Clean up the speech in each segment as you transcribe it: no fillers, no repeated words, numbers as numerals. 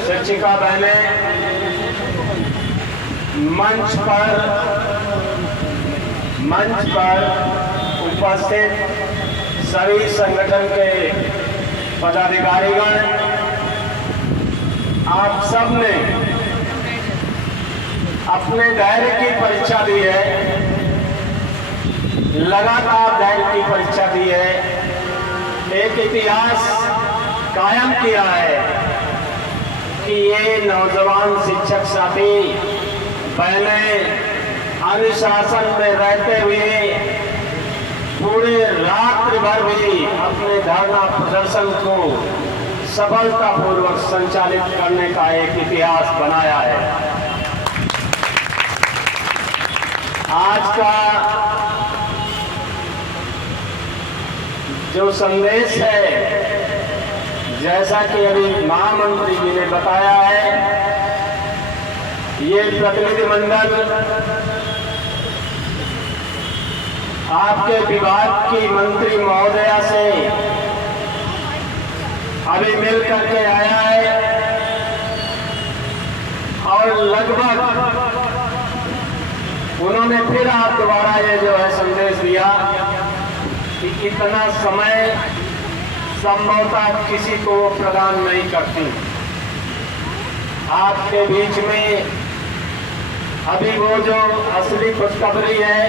शिक्षिका बहनें, मंच पर उपस्थित सभी संगठन के पदाधिकारीगण, आप सब ने अपने धैर्य की परीक्षा दी है, लगातार धैर्य की परीक्षा दी है, एक इतिहास कायम किया है कि ये नौजवान शिक्षक साथी बहनें अनुशासन में रहते हुए पूरे रात्रि भर भी अपने धरना प्रदर्शन को सफलतापूर्वक संचालित करने का एक इतिहास बनाया है। आज का जो संदेश है, जैसा कि अभी महामंत्री जी ने बताया है, ये प्रतिनिधिमंडल आपके विभाग की मंत्री महोदया से अभी मिल करके आया है और लगभग उन्होंने फिर आप दोबारा ये जो है संदेश दिया कि इतना समय संभवतः किसी को प्रदान नहीं करती। आपके बीच में अभी वो जो असली खुशखबरी है,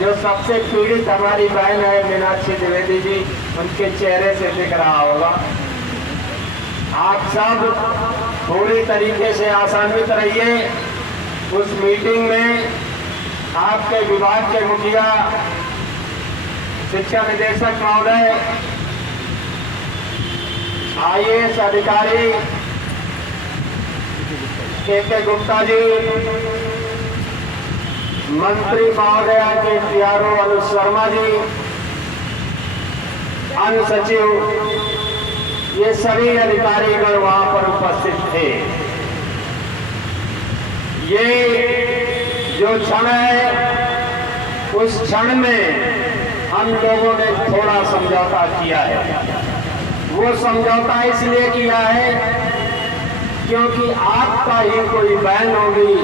जो सबसे पीड़ित हमारी बहन है मीनाक्षी द्विवेदी जी, उनके चेहरे से दिख रहा होगा। आप सब पूरी तरीके से आसान्वित रहिए। उस मीटिंग में आपके विभाग के मुखिया शिक्षा निदेशक महोदय, IAS अधिकारी के गुप्ता जी, मंत्री महोदया के PRO अनुज शर्मा जी, अन्य सचिव, ये सभी अधिकारीगण वहां पर उपस्थित थे। ये जो क्षण है, उस क्षण में हम लोगों ने थोड़ा समझौता किया है। वो समझौता इसलिए किया है क्योंकि आपका ही कोई बहन होगी,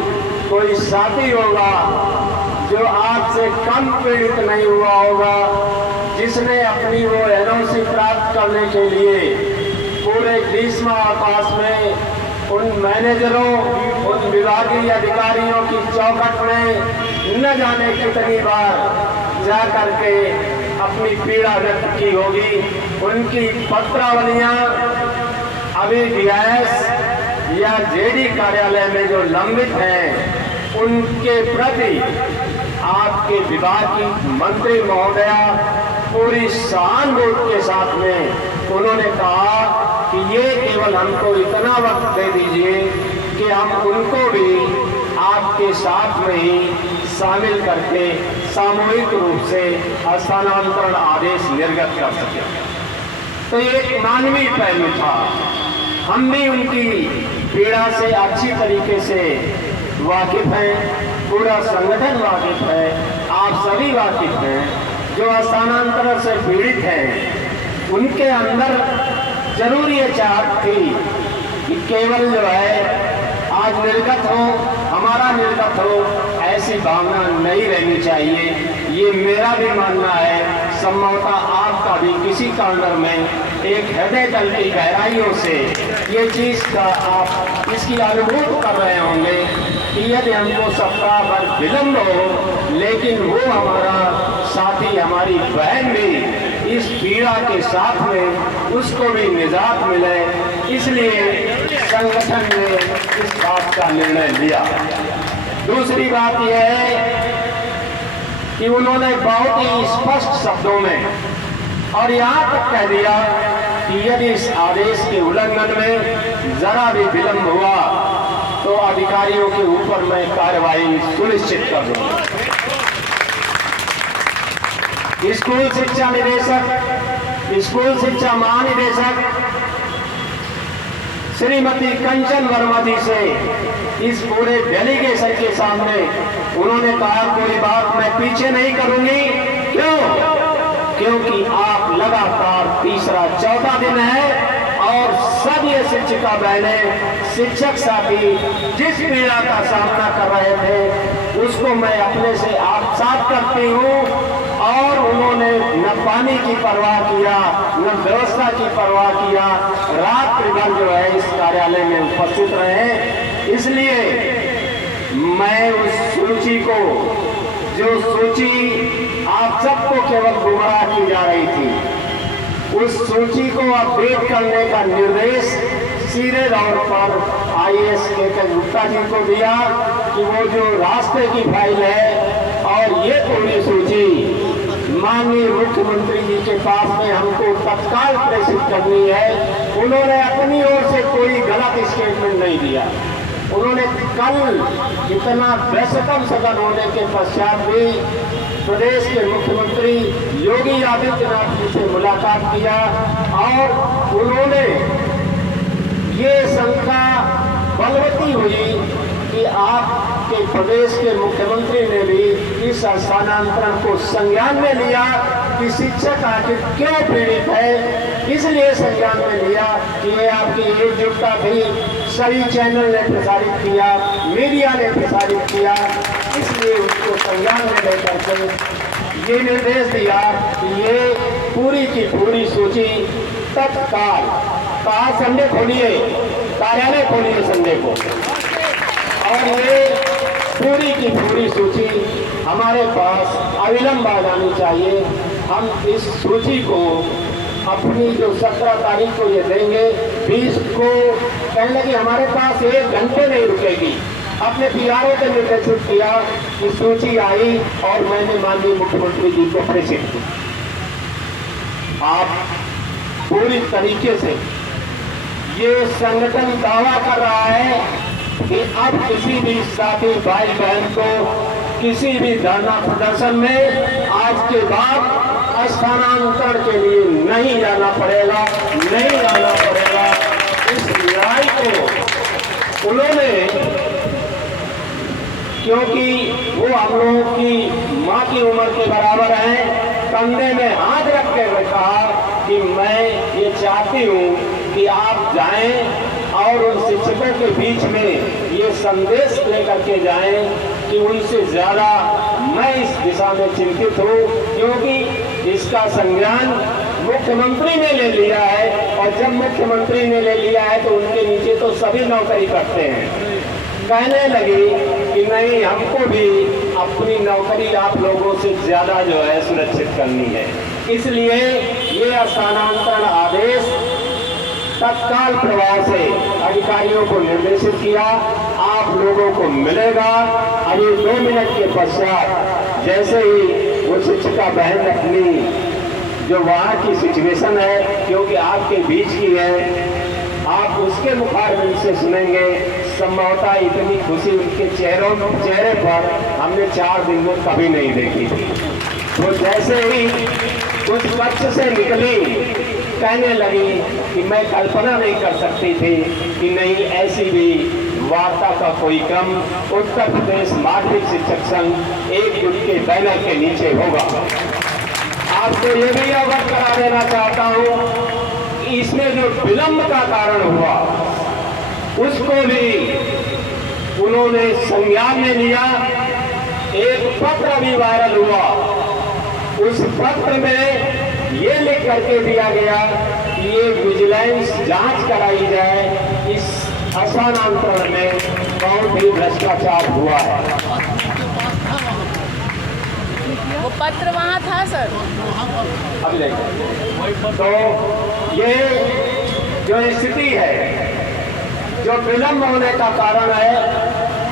कोई साथी होगा जो आपसे कम पीड़ित नहीं हुआ होगा, जिसने अपनी वो NOC प्राप्त करने के लिए पूरे ग्रीष्म अवकाश में उन मैनेजरों, उन विभागीय अधिकारियों की चौखट में न जाने कितनी बार जा करके अपनी पीड़ा व्यक्त की होगी। उनकी पत्रावलियां अभी DIS या JD कार्यालय में जो लंबित हैं, उनके प्रति आपके विभाग की मंत्री महोदया पूरी सहानुभूति के साथ में उन्होंने कहा कि ये केवल हमको इतना वक्त दे दीजिए कि हम उनको भी आपके साथ में ही शामिल करके सामूहिक रूप से स्थानांतरण आदेश निर्गत कर सके। तो ये मानवीय पहलू था। हम भी उनकी पीड़ा से अच्छी तरीके से वाकिफ हैं, पूरा संगठन वाकिफ है, आप सभी वाकिफ हैं। जो स्थानांतरण से पीड़ित हैं, उनके अंदर जरूर ये चाहत थी कि केवल जो है आज निर्गत हो, हमारा निर्गत हो, ऐसी भावना नहीं रहनी चाहिए। ये मेरा भी मानना है, संभवतः आपका भी किसी कारणवश में एक हृदय तल की गहराइयों से ये चीज का आप इसकी अनुभूति कर रहे होंगे कि यदि हमको सप्ताह भर विलम्ब हो, लेकिन वो हमारा साथी, हमारी बहन भी इस पीड़ा के साथ में उसको भी निजात मिले, इसलिए संगठन ने इस बात का निर्णय लिया। दूसरी बात यह है कि उन्होंने बहुत ही स्पष्ट शब्दों में और यहाँ तक कह दिया कि यदि इस आदेश के उल्लंघन में जरा भी विलंब हुआ तो अधिकारियों के ऊपर मैं कार्रवाई सुनिश्चित कर दूंगा। स्कूल शिक्षा निदेशक, स्कूल शिक्षा महानिदेशक श्रीमती कंचन वर्मा जी से इस पूरे डेलीगेशन के सामने उन्होंने कहा, कोई बात मैं पीछे नहीं करूंगी। क्यों? क्योंकि आप लगातार तीसरा चौथा दिन है शिक्षिका बहनें, शिक्षक साथी जिस पीड़ा का सामना कर रहे थे उसको मैं अपने से साफ करती हूँ। और उन्होंने न पानी की परवाह किया, न व्यवस्था की परवाह किया, रात भर जो है इस कार्यालय में उपस्थित रहे। इसलिए मैं उस सूची को, जो सूची आप सबको केवल गुमराह की जा रही थी, उस सूची को अपडेट करने का निर्देश सीधे तौर पर IAS के गुप्ता जी को दिया कि वो जो रास्ते की फाइल है और ये पूरी सूची माननीय मुख्यमंत्री जी के पास में हमको तत्काल प्रेषित करनी है। उन्होंने अपनी ओर से कोई गलत स्टेटमेंट नहीं दिया। उन्होंने कल इतना व्यस्तम सदन होने के पश्चात भी प्रदेश के मुख्यमंत्री योगी आदित्यनाथ जी से मुलाकात किया और उन्होंने ये शंका बलवती हुई कि आपके प्रदेश के मुख्यमंत्री ने भी इस स्थानांतरण को संज्ञान में लिया कि शिक्षक आखिर क्यों पीड़ित है, इसलिए संज्ञान में लिया कि ये आपकी एकजुटता थी। सभी चैनल ने प्रसारित किया, मीडिया ने प्रसारित किया, इसलिए उसको संज्ञान में लेकर के ये निर्देश दिया कि ये पूरी की पूरी सूची तत्काल, कहा संडे खोलिए, कार्यालय खोलिए संडे को, और ये पूरी की पूरी सूची हमारे पास अविलंब आ जानी चाहिए। हम इस सूची को अपनी जो 17 तारीख को ये देंगे, 20 को कहने लगे हमारे पास 1 घंटे नहीं रुकेगी। अपने PRO को निर्देशित किया कि सूची आई और मैंने माननीय मुख्यमंत्री जी को प्रेषित की। आप पूरी तरीके से ये संगठन दावा कर रहा है कि अब किसी भी साथी भाई बहन को किसी भी धरना प्रदर्शन में आज के बाद स्थानांतरण के लिए नहीं जाना पड़ेगा, नहीं जाना पड़ेगा। इस लड़ाई को उन्होंने, क्योंकि वो हम लोगों की माँ की उम्र के बराबर हैं, कंधे में हाथ रख के कहा कि मैं ये चाहती हूँ कि आप जाएं और उन शिक्षकों के बीच में ये संदेश लेकर के जाएं कि उनसे ज्यादा मैं इस दिशा में चिंतित हूँ, क्योंकि इसका संज्ञान मुख्यमंत्री ने ले लिया है और जब मुख्यमंत्री ने ले लिया है तो उनके नीचे तो सभी नौकरी करते हैं। कहने लगी कि नहीं, हमको भी अपनी नौकरी आप लोगों से ज्यादा जो है सुरक्षित करनी है, इसलिए ये स्थानांतरण आदेश तत्काल प्रभाव से अधिकारियों को निर्देशित किया। आप लोगों को मिलेगा अभी 2 मिनट के पश्चात। जैसे ही वो शिक्षिका बहन अपनी जो वहाँ की सिचुएशन है, क्योंकि आपके बीच की है, आप उसके मुखारबिंद से सुनेंगे। संभवतः इतनी खुशी उनके चेहरे पर हमने 4 दिन में कभी नहीं देखी थी। वो जैसे ही उस कक्ष से निकली, कहने लगी कि मैं कल्पना नहीं कर सकती थी कि नहीं ऐसी भी वार्ता का कोई क्रम उत्तर प्रदेश माध्यमिक शिक्षक संघ एकजुट के बैनर के नीचे होगा। आपको ये भी अवगत करा देना चाहता हूँ, इसमें जो विलंब का कारण हुआ उसको भी उन्होंने संज्ञान में लिया। एक पत्र भी वायरल हुआ, उस पत्र में ये लिख करके दिया गया कि ये विजिलेंस जांच कराई जाए, इस स्थानांतरण में बहुत ही भ्रष्टाचार हुआ है। वो पत्र वहाँ था सर। अब देखो, तो ये जो स्थिति है, जो विलंब होने का कारण है,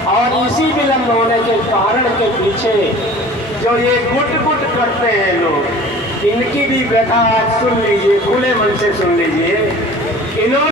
और इसी विलंब होने के कारण के पीछे जो ये गुट करते हैं लोग, इनकी भी व्यथा आज सुन लीजिए, खुले मन से सुन लीजिए। इन्होंने